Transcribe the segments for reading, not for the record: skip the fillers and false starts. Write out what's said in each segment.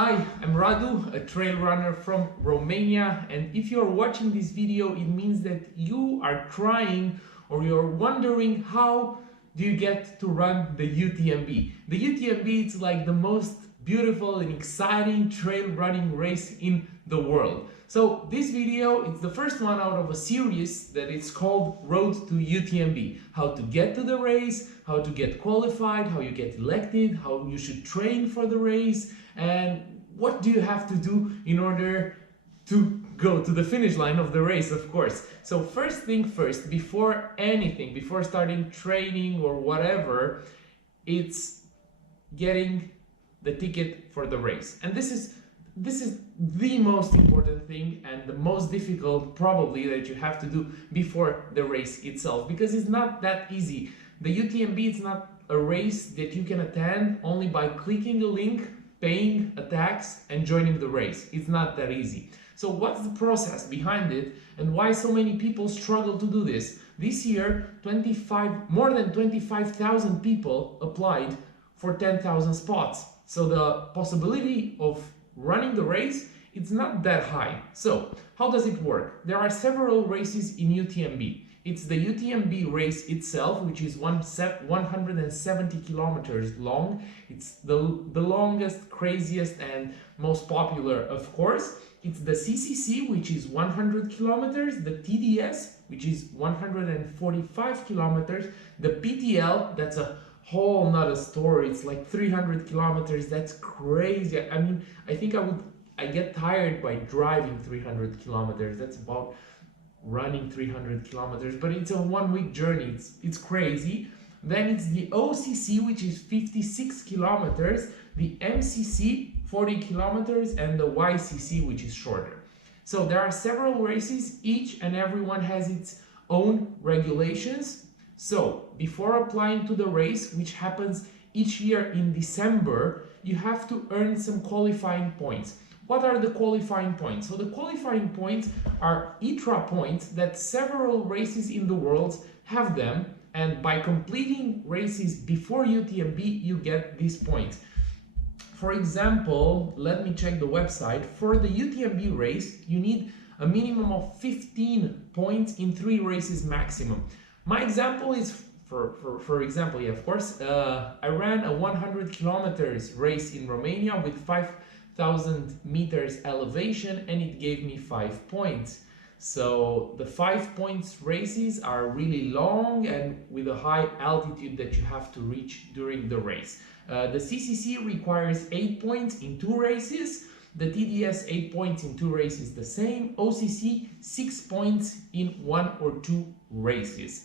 Hi, I'm Radu, a trail runner from Romania, and if you're watching this video, it means that you are trying or you're wondering how do you get to run the UTMB. The UTMB is like the most beautiful and exciting trail running race in the world. So this video, it's the first one out of a series that is called Road to UTMB. How to get to the race, how to get qualified, how you get elected, how you should train for the race, and what do you have to do in order to go to the finish line of the race, of course. So first thing first, before anything, before starting training or whatever, it's getting the ticket for the race. And this is the most important thing and the most difficult probably that you have to do before the race itself, because it's not that easy. The UTMB is not a race that you can attend only by clicking a link, paying a tax and joining the race. It's not that easy. So what's the process behind it and why so many people struggle to do this? This year, more than 25,000 people applied for 10,000 spots. So the possibility of running the race, it's not that high. So how does it work? There are several races in UTMB. It's the UTMB race itself, which is 170 kilometers long. It's the longest, craziest and most popular, of course. It's the CCC, which is 100 kilometers, the TDS, which is 145 kilometers, the PTL, that's a whole nother story. It's like 300 kilometers. That's crazy. I mean, I think I get tired by driving 300 kilometers. That's about running 300 kilometers, but it's a 1-week journey. It's crazy. Then it's the OCC, which is 56 kilometers, the MCC 40 kilometers, and the YCC, which is shorter. So there are several races. Each and every one has its own regulations. So before applying to the race, which happens each year in December, you have to earn some qualifying points. What are the qualifying points? So the qualifying points are ITRA points that several races in the world have them, and by completing races before UTMB, you get these points. For example, let me check the website. For the UTMB race, you need a minimum of 15 points in 3 races maximum. My example is, for example, yeah, of course, I ran a 100 kilometers race in Romania with 5,000 meters elevation, and it gave me 5 points. So the 5 points races are really long and with a high altitude that you have to reach during the race. The CCC requires 8 points in 2 races. The TDS 8 points in 2 races the same. OCC 6 points in 1 or 2 races.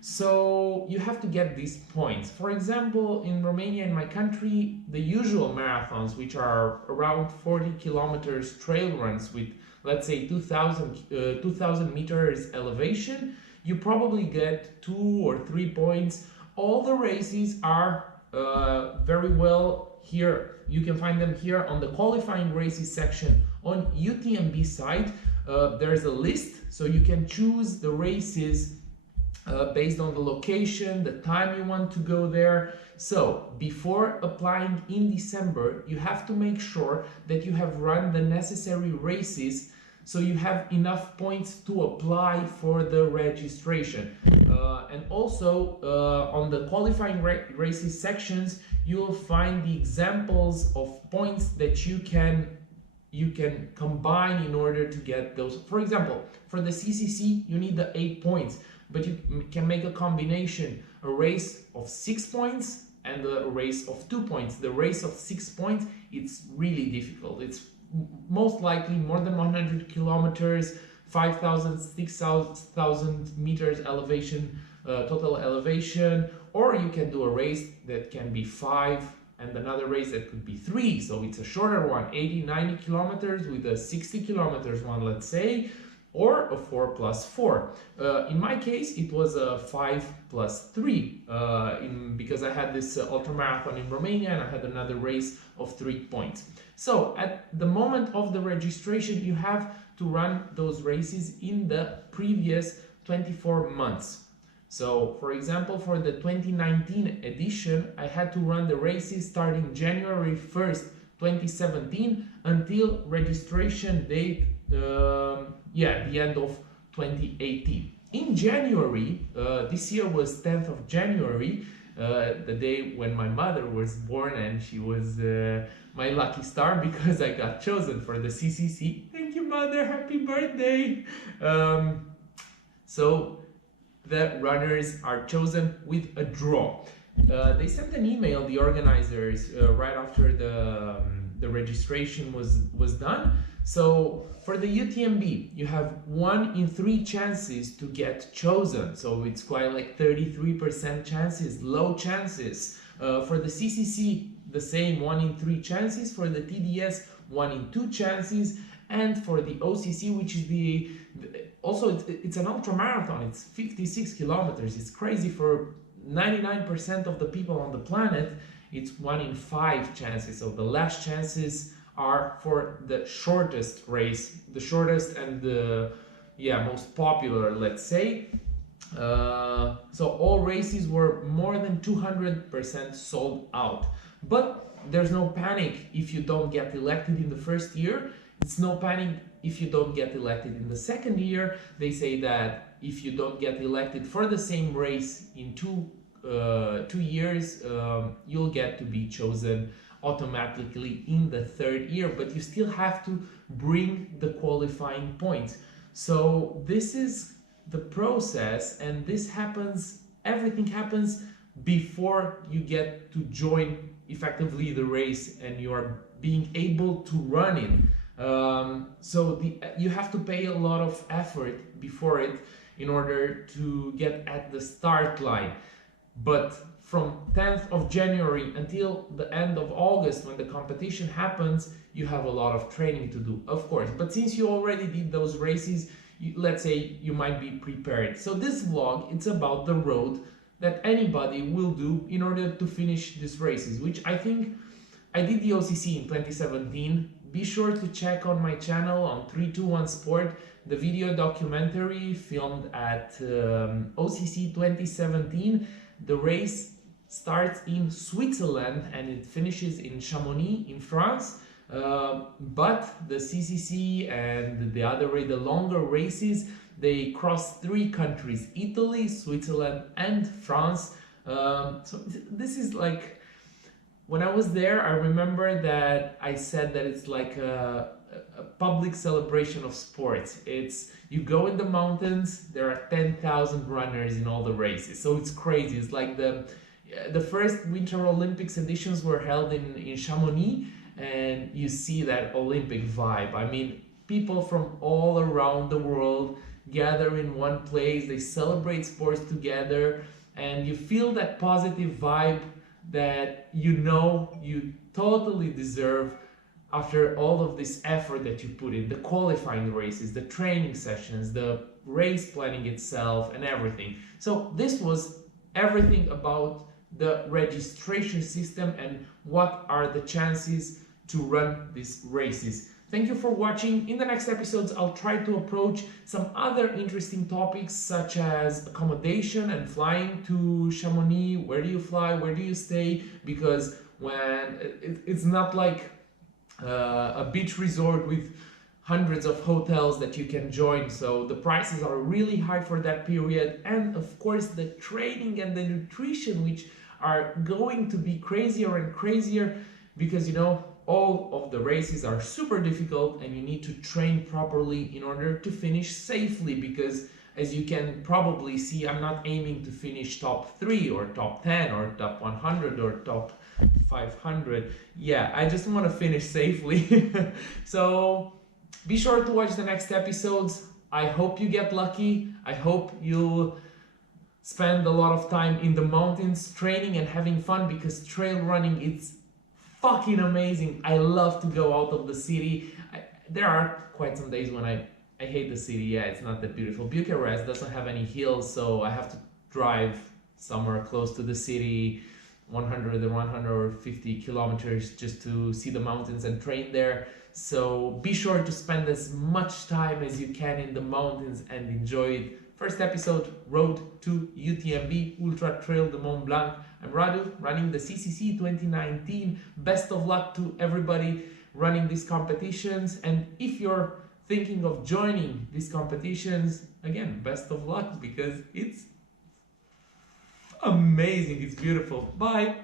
So you have to get these points. For example, in Romania, in my country, the usual marathons, which are around 40 kilometers trail runs with, let's say, 2,000 meters elevation, you probably get 2 or 3 points. All the races are very well here. You can find them here on the qualifying races section on UTMB site. There's a list, so you can choose the races based on the location, the time you want to go there. So before applying in December, you have to make sure that you have run the necessary races so you have enough points to apply for the registration. And also on the qualifying races sections, you will find the examples of points that you can combine in order to get those. For example, for the CCC, you need the 8 points. But you can make a combination, a race of 6 points and a race of 2 points. The race of 6 points, it's really difficult. It's most likely more than 100 kilometers, 5,000, 6,000 meters elevation, total elevation, or you can do a race that can be 5 and another race that could be 3. So it's a shorter one, 80, 90 kilometers with a 60 kilometers one, let's say, or a 4+4. In my case, it was a 5+3 because I had this ultramarathon in Romania and I had another race of 3 points. So at the moment of the registration, you have to run those races in the previous 24 months. So, for example, for the 2019 edition, I had to run the races starting January 1st, 2017 until registration date, the end of 2018. In January, this year was 10th of January, the day when my mother was born, and she was my lucky star because I got chosen for the CCC. Thank you, mother, happy birthday! So the runners are chosen with a draw. They sent an email, the organizers, right after the registration was done. So for the UTMB, you have 1 in 3 chances to get chosen. So it's quite like 33% chances, low chances. For the CCC, the same 1 in 3 chances. For the TDS, 1 in 2 chances. And for the OCC, which is also it's an ultra marathon. It's 56 kilometers. It's crazy for 99% of the people on the planet. It's 1 in 5 chances. So the last chances are for the shortest race, the shortest and the most popular, let's say. So all races were more than 200% sold out. But there's no panic if you don't get elected in the first year. It's no panic if you don't get elected in the second year. They say that if you don't get elected for the same race in 2 years, you'll get to be chosen automatically in the third year, but you still have to bring the qualifying points. So this is the process, and this happens, everything happens before you get to join effectively the race and you are being able to run it. So you have to pay a lot of effort before it in order to get at the start line. But from 10th of January until the end of August, when the competition happens, you have a lot of training to do, of course. But since you already did those races, let's say you might be prepared. So this vlog, it's about the road that anybody will do in order to finish these races, which I think I did the OCC in 2017. Be sure to check on my channel on 321 Sport, the video documentary filmed at OCC 2017. The race starts in Switzerland and it finishes in Chamonix in France. But the CCC and the longer races, they cross 3 countries: Italy, Switzerland, and France. So this is like, when I was there, I remember that I said that it's like a public celebration of sports. You go in the mountains, there are 10,000 runners in all the races, so it's crazy. It's like the first Winter Olympics editions were held in Chamonix, and you see that Olympic vibe. I mean, people from all around the world gather in one place, they celebrate sports together, and you feel that positive vibe that you totally deserve after all of this effort that you put in, the qualifying races, the training sessions, the race planning itself, and everything. So this was everything about the registration system and what are the chances to run these races. Thank you for watching. In the next episodes, I'll try to approach some other interesting topics, such as accommodation and flying to Chamonix. Where do you fly? Where do you stay? Because when it's not like a beach resort with hundreds of hotels that you can join, so the prices are really high for that period. And of course, the training and the nutrition, which are going to be crazier and crazier, because all of the races are super difficult and you need to train properly in order to finish safely, because as you can probably see, I'm not aiming to finish top 3 or top 10 or top 100 or top 500. Yeah, I just want to finish safely. So be sure to watch the next episodes. I hope you get lucky. I hope you'll spend a lot of time in the mountains training and having fun, because trail running, it's fucking amazing. I love to go out of the city. There are quite some days when I hate the city. Yeah, it's not that beautiful. Bucharest doesn't have any hills, so I have to drive somewhere close to the city, 100 or 150 kilometers, just to see the mountains and train there. So be sure to spend as much time as you can in the mountains and enjoy it. First episode, Road to UTMB, Ultra Trail de Mont Blanc. I'm Radu, running the CCC 2019. Best of luck to everybody running these competitions, and if you're thinking of joining these competitions, again, best of luck, because it's amazing, it's beautiful. Bye!